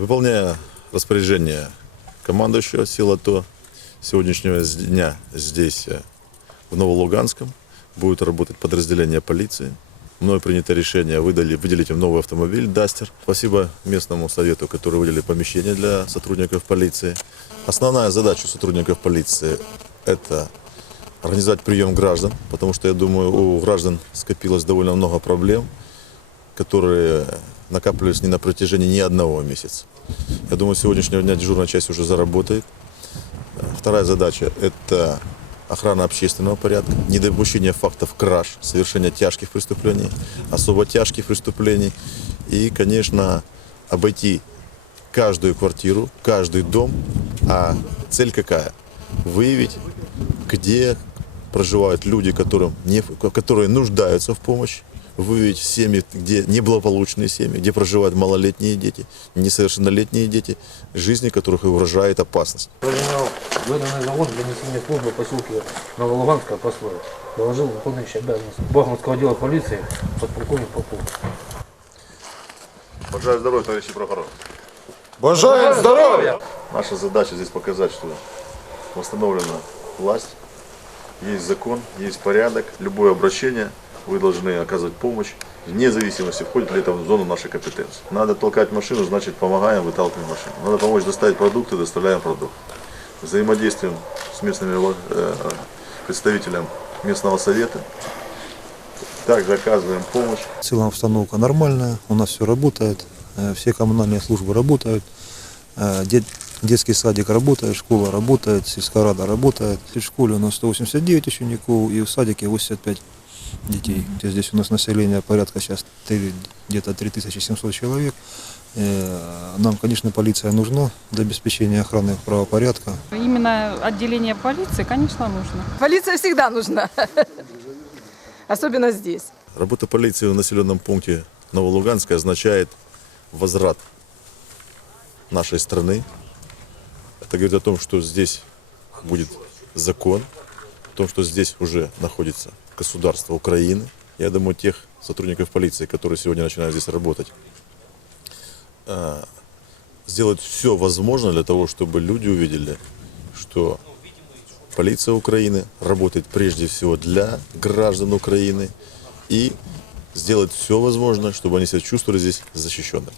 Выполняя распоряжение командующего сил АТО, сегодняшнего дня здесь, э, в Новолуганском, будет работать подразделение полиции. Мною принято решение выдали, выделить им новый автомобиль «Дастер». Спасибо местному совету, который выделили помещение для сотрудников полиции. Основная задача сотрудников полиции – это организовать прием граждан, потому что, я думаю, у граждан скопилось довольно много проблем, которые накапливались не на протяжении ни одного месяца. Я думаю, с сегодняшнего дня дежурная часть уже заработает. Вторая задача – это охрана общественного порядка, недопущение фактов краж, совершения тяжких преступлений, особо тяжких преступлений и, конечно, обойти каждую квартиру, каждый дом. А цель какая? Выявить, где проживают люди, которым не, которые нуждаются в помощи, выявить семьи, где неблагополучные семьи, где проживают малолетние дети, несовершеннолетние дети, жизни которых угрожает опасность. Принял выданный завод для несения службы поселке Новолуганска Послой. Доложил выполняющий обязанности Бахмутского отдела полиции подполковник Попов. Пожелаю здоровья, товарищи прокурор. Бажаем здоров'я! Наша задача здесь показать, что восстановлена власть, есть закон, есть порядок. Любое обращение вы должны оказывать помощь, вне зависимости, входит ли это в зону нашей компетенции. Надо толкать машину, значит помогаем, выталкиваем машину. Надо помочь доставить продукты, доставляем продукты. Взаимодействуем с местными э, представителями местного совета. Также оказываем помощь. В целом обстановка нормальная, у нас все работает, э, все коммунальные службы работают, э, дет- детский садик работает, школа работает, сельская рада работает. В школе у нас 189 учеников и в садике 85 детей. Здесь у нас население порядка сейчас где-то 3700 человек. Э, Нам, конечно, полиция нужна для обеспечения охраны правопорядка. Именно отделение полиции, конечно, нужно. Полиция всегда нужна. Особенно здесь. Работа полиции в населенном пункте Новолуганска означает возврат нашей страны. Это говорит о том, что здесь будет закон, о том, что здесь уже находится государство Украины. Я думаю, тех сотрудников полиции, которые сегодня начинают здесь работать, э, сделать все возможное для того, чтобы люди увидели, что полиция Украины работает прежде всего для граждан Украины и сделать все возможное, чтобы они себя чувствовали здесь защищенными.